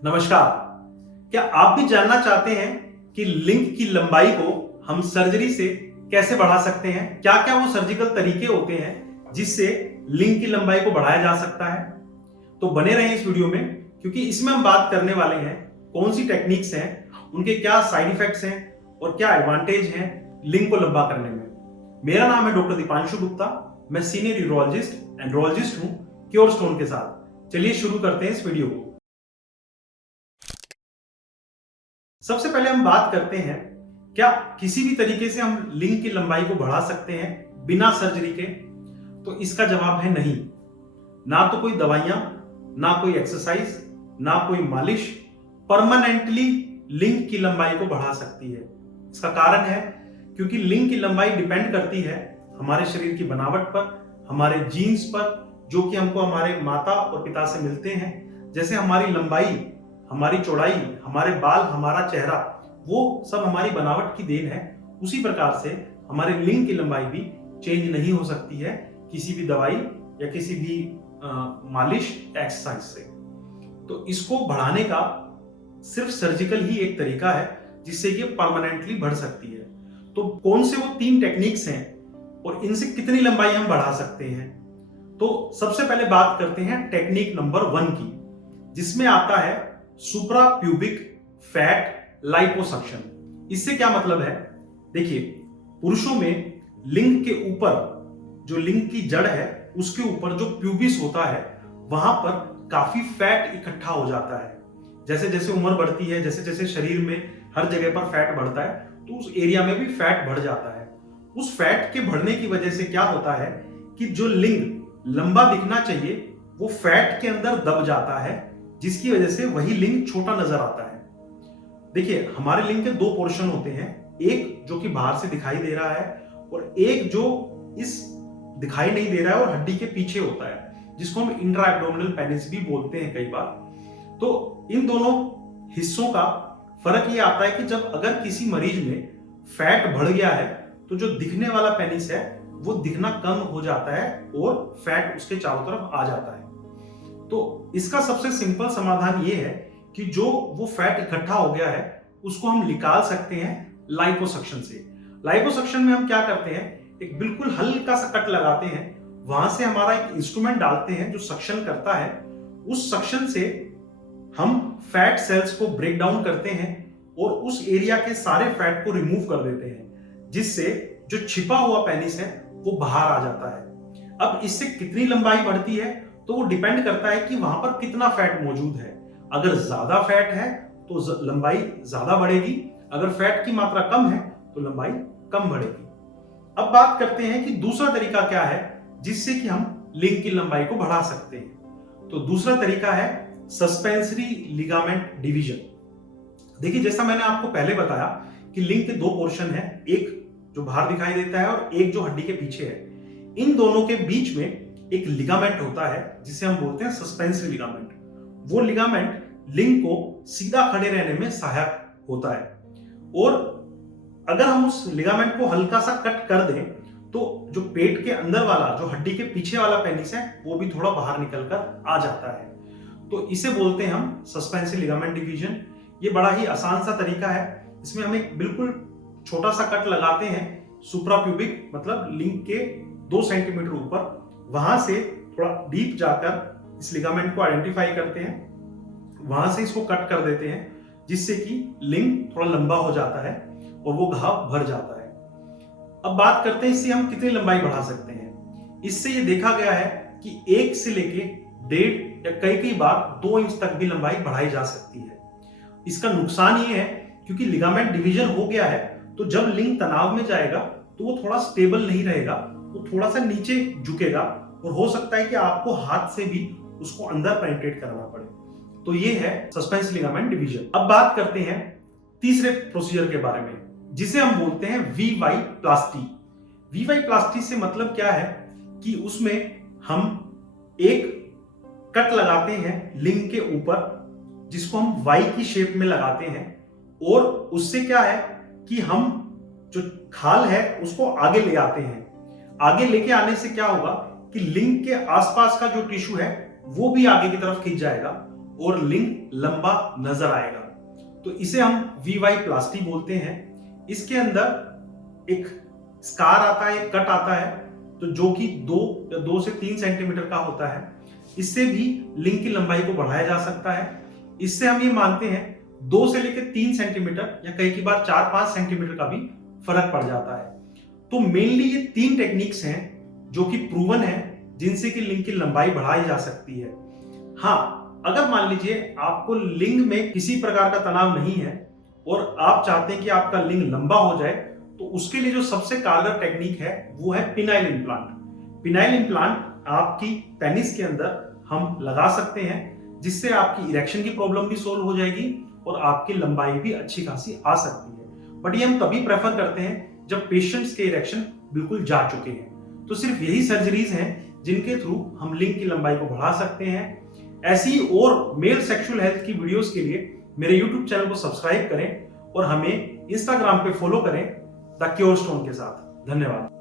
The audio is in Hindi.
नमस्कार। क्या आप भी जानना चाहते हैं कि लिंक की लंबाई को हम सर्जरी से कैसे बढ़ा सकते हैं? क्या क्या वो सर्जिकल तरीके होते हैं जिससे लिंक की लंबाई को बढ़ाया जा सकता है? तो बने रहें इस वीडियो में, क्योंकि इसमें हम बात करने वाले हैं कौन सी टेक्निक्स हैं, उनके क्या साइड इफेक्ट्स हैं और क्या एडवांटेज हैं लिंक को लंबा करने में। मेरा नाम है डॉक्टर दीपांशु गुप्ता। मैं सीनियर यूरोलॉजिस्ट एंड्रोलॉजिस्ट हूं क्योर स्टोन के साथ। चलिए शुरू करते हैं इस वीडियो को। सबसे पहले हम बात करते हैं, क्या किसी भी तरीके से हम लिंक की लंबाई को बढ़ा सकते हैं बिना सर्जरी के? तो इसका जवाब है नहीं। ना तो कोई दवाइयां, ना कोई एक्सरसाइज, ना कोई मालिश परमानेंटली लिंक की लंबाई को बढ़ा सकती है। इसका कारण है क्योंकि लिंक की लंबाई डिपेंड करती है हमारे शरीर की बनावट पर, हमारे जीन्स पर, जो कि हमको हमारे माता और पिता से मिलते हैं। जैसे हमारी लंबाई, हमारी चौड़ाई, हमारे बाल, हमारा चेहरा, वो सब हमारी बनावट की देन है। उसी प्रकार से हमारे लिंग की लंबाई भी चेंज नहीं हो सकती है किसी भी दवाई या किसी भी मालिश एक्सरसाइज से। तो इसको बढ़ाने का सिर्फ सर्जिकल ही एक तरीका है जिससे कि परमानेंटली बढ़ सकती है। तो कौन से वो 3 टेक्निक्स हैं और इनसे कितनी लंबाई हम बढ़ा सकते हैं? तो सबसे पहले बात करते हैं टेक्निक नंबर 1 की, जिसमें आता है सुप्रा प्यूबिक फैट लाइपोसक्शन। इससे क्या मतलब है? देखिए, पुरुषों में लिंग के ऊपर, जो लिंग की जड़ है उसके ऊपर जो प्यूबिस होता है, वहां पर काफी फैट इकट्ठा हो जाता है। जैसे जैसे उम्र बढ़ती है, जैसे जैसे शरीर में हर जगह पर फैट बढ़ता है, तो उस एरिया में भी फैट बढ़ जाता है। उस फैट के बढ़ने की वजह से क्या होता है कि जो लिंग लंबा दिखना चाहिए वो फैट के अंदर दब जाता है, जिसकी वजह से वही लिंग छोटा नजर आता है। देखिए, हमारे लिंग के 2 पोर्शन होते हैं, एक जो कि बाहर से दिखाई दे रहा है और एक जो इस दिखाई नहीं दे रहा है और हड्डी के पीछे होता है, जिसको हम इंट्रा एब्डोमिनल पेनिस भी बोलते हैं कई बार। तो इन दोनों हिस्सों का फर्क ये आता है कि जब अगर किसी मरीज में फैट बढ़ गया है तो जो दिखने वाला पेनिस है वो दिखना कम हो जाता है और फैट उसके चारों तरफ आ जाता है। तो इसका सबसे सिंपल समाधान ये है कि जो वो फैट इकट्ठा हो गया है उसको हम निकाल सकते हैं लाइपोसक्शन से। लाइपोसक्शन में हम क्या करते हैं, एक बिल्कुल हल्का सा कट लगाते हैं, वहां से हमारा एक इंस्ट्रूमेंट डालते हैं जो सक्शन करता है। उस सक्शन से हम फैट सेल्स को ब्रेक डाउन करते हैं और उस एरिया के सारे फैट को रिमूव कर देते हैं, जिससे जो छिपा हुआ पेनिस है वो बाहर आ जाता है। अब इससे कितनी लंबाई बढ़ती है तो वो डिपेंड करता है कि वहां पर कितना फैट मौजूद है। अगर ज्यादा फैट है तो लंबाई ज्यादा बढ़ेगी, अगर फैट की मात्रा कम है तो लंबाई कम बढ़ेगी। अब बात करते हैं कि दूसरा तरीका क्या है जिससे कि हम लिंग की लंबाई को बढ़ा सकते हैं। तो दूसरा तरीका है सस्पेंसरी लिगामेंट डिवीजन। देखिए, जैसा मैंने आपको पहले बताया कि लिंग के 2 पोर्शन है, एक जो बाहर दिखाई देता है और एक जो हड्डी के पीछे है। इन दोनों के बीच में एक लिगामेंट होता है जिसे हम बोलते हैं सस्पेंसरी लिगामेंट। वो लिगामेंट लिंग को सीधा खड़े रहने में सहायक होता है, और अगर हम उस लिगामेंट को हल्का सा कट कर दें तो जो पेट के अंदर वाला, जो हड्डी के पीछे वाला पेनिस है, वो भी थोड़ा बाहर निकल कर आ जाता है। तो इसे बोलते हैं हम सस्पेंसरी लिगामेंट डिवीजन। ये बड़ा ही आसान सा तरीका है। इसमें हम एक बिल्कुल छोटा सा कट लगाते हैं सुप्राप्यूबिक, मतलब लिंग के 2 सेंटीमीटर ऊपर। वहां से थोड़ा डीप जाकर इस लिगामेंट को आइडेंटिफाई करते हैं, वहां से इसको कट कर देते हैं, जिससे कि लिंग थोड़ा लंबा हो जाता है और वो घाव भर जाता है। अब बात करते हैं इससे हम कितनी लंबाई बढ़ा सकते हैं। इससे ये देखा गया है कि 1 से लेके 1.5 या कई बार 2 इंच तक भी लंबाई बढ़ाई जा सकती है। इसका नुकसान ये है क्योंकि लिगामेंट डिवीजन हो गया है तो जब लिंग तनाव में जाएगा तो वो थोड़ा स्टेबल नहीं रहेगा, वो थोड़ा सा नीचे झुकेगा और हो सकता है कि आपको हाथ से भी उसको अंदर पेनिट्रेट करना पड़े। तो ये है सस्पेंस लिगामेंट डिवीजन। अब बात करते हैं तीसरे प्रोसीजर के बारे में, जिसे हम बोलते हैं वीवाई प्लास्टी। वीवाई प्लास्टी से मतलब क्या है कि उसमें हम एक कट लगाते हैं लिंग के ऊपर, जिसको हम वाई की शेप में लगाते हैं, और उससे क्या है कि हम जो खाल है उसको आगे ले आते हैं। आगे लेके आने से क्या होगा कि लिंग के आसपास का जो टिश्यू है वो भी आगे की तरफ खींच जाएगा और लिंग लंबा नजर आएगा। तो इसे हम वीवाई प्लास्टी बोलते हैं। इसके अंदर एक स्कार आता है, एक कट आता है, तो जो कि 2 से 3 सेंटीमीटर का होता है। इससे भी लिंग की लंबाई को बढ़ाया जा सकता है। इससे हम ये मानते हैं 2 से लेकर 3 सेंटीमीटर या कई बार 4-5 सेंटीमीटर का भी फर्क पड़ जाता है। तो मेनली ये 3 टेक्निक्स हैं जो कि प्रूवन है, जिनसे कि लिंग की लंबाई बढ़ाई जा सकती है। हाँ, अगर मान लीजिए आपको लिंग में किसी प्रकार का तनाव नहीं है और आप चाहते हैं कि आपका लिंग लंबा हो जाए, तो उसके लिए जो सबसे कारगर टेक्निक है वो है पिनाइल इम्प्लांट। पिनाइल इम्प्लांट आपकी पेनिस के अंदर हम लगा सकते हैं, जिससे आपकी इरेक्शन की प्रॉब्लम भी सोल्व हो जाएगी और आपकी लंबाई भी अच्छी खासी आ सकती है। बट ये हम तभी प्रेफर करते हैं जब पेशेंट्स के इरेक्शन बिल्कुल जा चुके हैं। तो सिर्फ यही सर्जरीज हैं जिनके थ्रू हम लिंग की लंबाई को बढ़ा सकते हैं। ऐसी और मेल सेक्सुअल हेल्थ की वीडियोस के लिए मेरे यूट्यूब चैनल को सब्सक्राइब करें और हमें इंस्टाग्राम पे फॉलो करें द क्योर स्टोन के साथ। धन्यवाद।